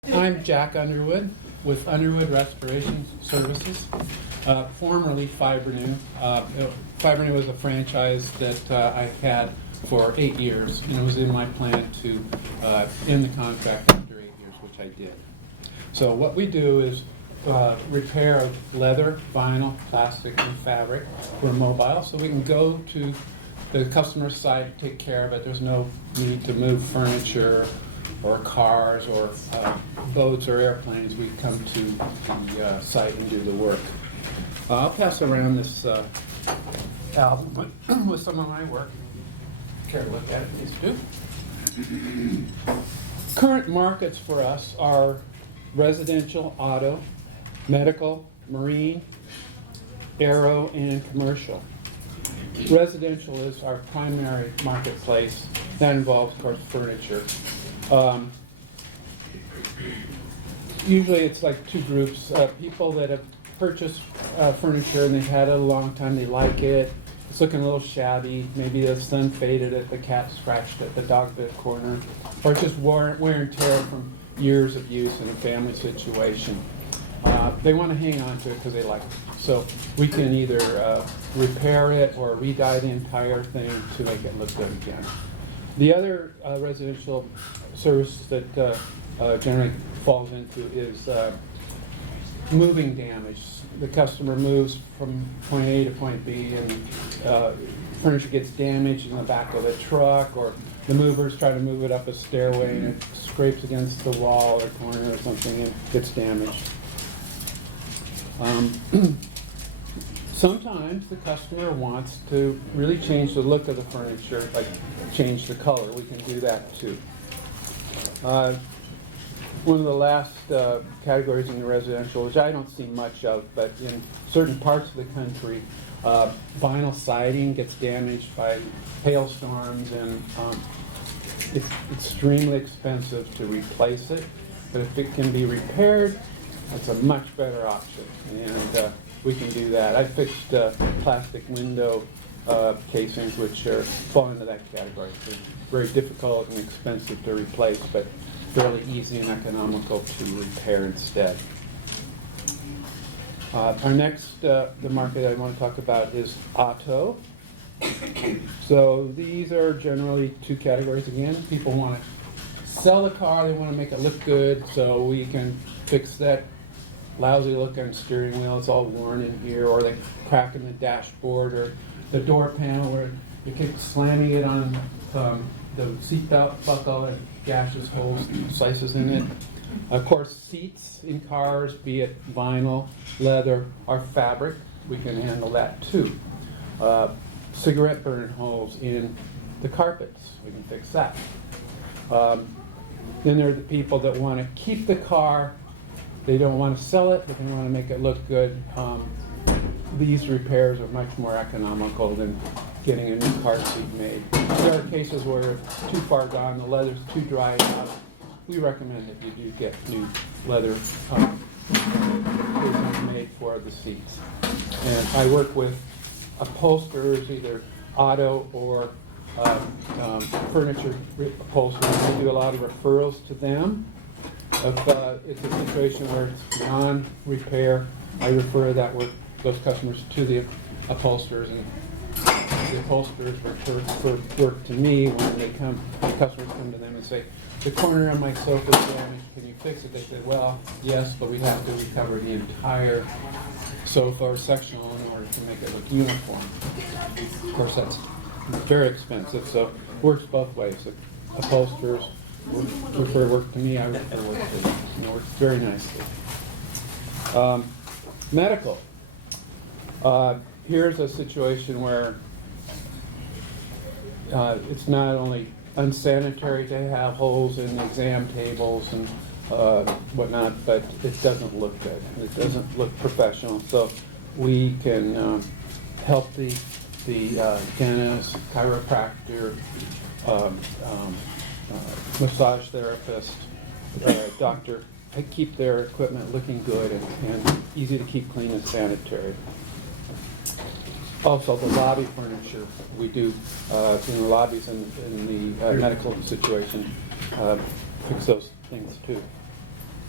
I'm Jack Underwood with Underwood Restoration Services, formerly Fibrenew. Fibrenew was a franchise that I had for 8 years, and it was in my plan to end the contract after 8 years, which I did. So what we do is repair of leather, vinyl, plastic, and fabric. We're mobile, so we can go to the customer site and take care of it. There's no need to move furniture or cars or boats or airplanes. We come to the site and do the work. I'll pass around this album with some of my work. Care to look at it, please do. Current markets for us are residential, auto, medical, marine, aero, and commercial. Residential is our primary marketplace. That involves, of course, furniture. Usually it's like two groups. People that have purchased furniture and they've had it a long time, they like it. It's looking a little shabby. Maybe the sun faded it, the cat scratched it, the dog bit a corner. Or it's just wear and tear from years of use in a family situation. They want to hang on to it because they like it. So we can either repair it or re-dye the entire thing to make it look good again. The other residential service that generally falls into is moving damage. The customer moves from point A to point B, and furniture gets damaged in the back of a truck, or the movers try to move it up a stairway and it scrapes against the wall or corner or something and gets damaged. Sometimes the customer wants to really change the look of the furniture, like change the color. We can do that too. One of the last categories in the residential, which I don't see much of, but in certain parts of the country, vinyl siding gets damaged by hailstorms, and it's extremely expensive to replace it. But if it can be repaired, that's a much better option, and we can do that. I fixed plastic window casings, which fall into that category. They're very difficult and expensive to replace, but fairly easy and economical to repair instead. Our next, the market I want to talk about is auto. So these are generally two categories again. People want to sell the car, they want to make it look good, so we can fix that lousy looking steering wheel. It's all worn in here, or the crack in the dashboard, or the door panel where you keep slamming it on the seatbelt buckle and gashes holes, slices in it. Of course, seats in cars, be it vinyl, leather, or fabric, we can handle that too. Cigarette burn holes in the carpets, we can fix that. Then there are the people that want to keep the car. They don't want to sell it, but they want to make it look good. These repairs are much more economical than getting a new car seat made. There are cases where it's too far gone, the leather's too dry out. We recommend that you do get new leather made for the seats. And I work with upholsterers, either auto or furniture upholsterers. We do a lot of referrals to them. If it's a situation where it's non-repair, I refer those customers to the upholsterers, and the upholsterers refer work to me when the customers come to them and say, the corner of my sofa is damaged, can you fix it? They say, well, yes, but we have to recover the entire sofa or sectional in order to make it look uniform. Of course, that's very expensive, so it works both ways. The upholsterers prefer work to me, I work to them. It works very nicely. Medical. Here's a situation where it's not only unsanitary to have holes in exam tables and whatnot, but it doesn't look good. It doesn't look professional. So we can help the dentist, chiropractor, massage therapist, doctor, keep their equipment looking good and easy to keep clean and sanitary. Also, the lobby furniture we do in the lobbies in the medical situation, fix those things too.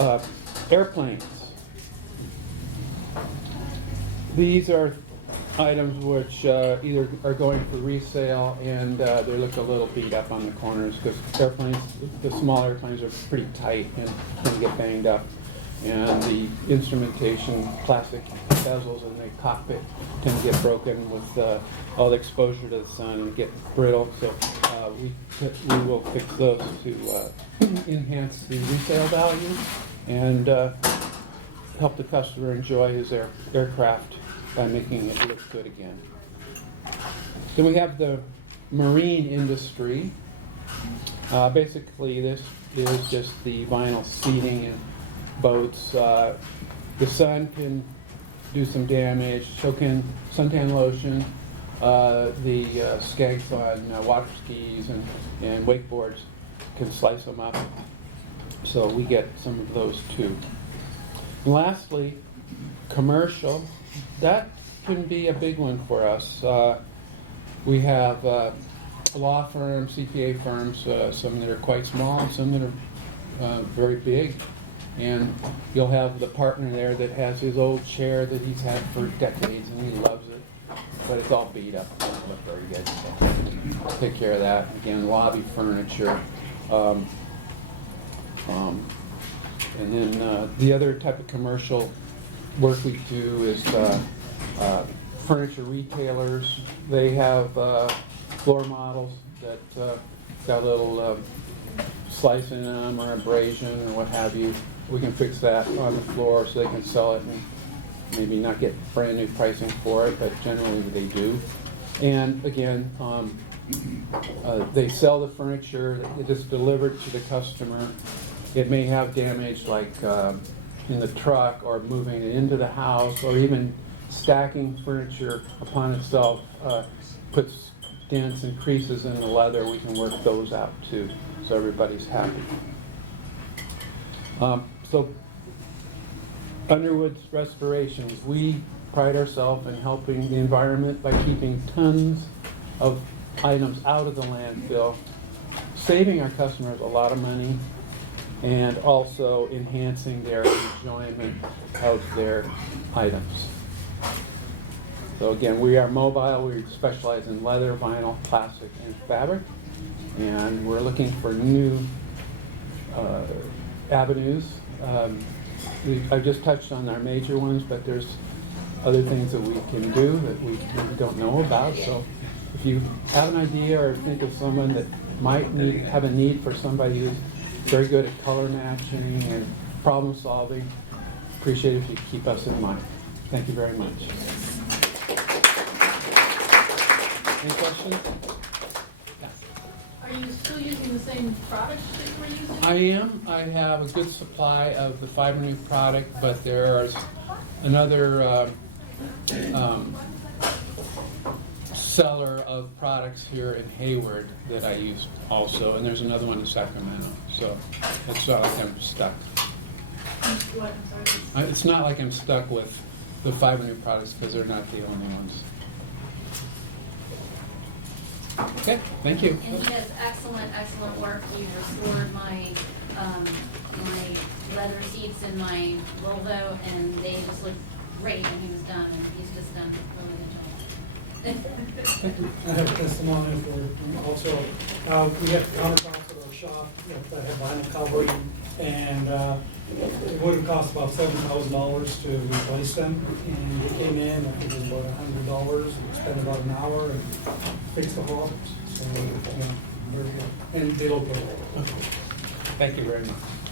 Airplanes. These are items which either are going for resale and they look a little beat up on the corners because airplanes, the small airplanes are pretty tight and can get banged up. And the instrumentation, plastic bezels in the cockpit tend to get broken with all the exposure to the sun and get brittle. So we will fix those to enhance the resale value and help the customer enjoy his aircraft by making it look good again. Then we have the marine industry. Basically, this is just the vinyl seating in boats. The sun can do some damage, so can suntan lotion. The skanks on water skis and wakeboards can slice them up. So we get some of those too. And lastly, commercial. That can be a big one for us. We have law firms, CPA firms, some that are quite small, some that are very big. And you'll have the partner there that has his old chair that he's had for decades and he loves it, but it's all beat up. It doesn't look very good. So I'll take care of that. Again, lobby furniture. And then the other type of commercial work we do is furniture retailers. They have floor models that got a little slice in them or abrasion or what have you. We can fix that on the floor so they can sell it and maybe not get brand new pricing for it, but generally they do. And again, they sell the furniture, it is delivered to the customer. It may have damage like in the truck or moving it into the house or even stacking furniture upon itself puts dents and creases in the leather. We can work those out too, so everybody's happy. So Underwood's Restorations, we pride ourselves in helping the environment by keeping tons of items out of the landfill, saving our customers a lot of money, and also enhancing their enjoyment of their items. So again, we are mobile. We specialize in leather, vinyl, plastic, and fabric, and we're looking for new avenues. I've just touched on our major ones, but there's other things that we can do that we don't know about. So if you have an idea or think of someone that might have a need for somebody who's very good at color matching and problem solving, appreciate it if you keep us in mind. Thank you very much. Any questions? Are you still using the same products that you were using? I am. I have a good supply of the Fiber-New product, but there's another seller of products here in Hayward that I use also, and there's another one in Sacramento. So it's not like I'm stuck. What? I'm sorry. It's not like I'm stuck with the Fiber-New products because they're not the only ones. Okay, thank you. And he does excellent work. He restored my my leather seats in my Volvo, and they just looked great when he was done. And he's just done a really good job. I have testimony for also, we have countertops at our shop that have vinyl covering, and it would have cost about $7,000 to replace them. And they came in, I think it was about $100, and spent about an hour and fixed the problems. So, yeah, very good. And they look good. Thank you very much.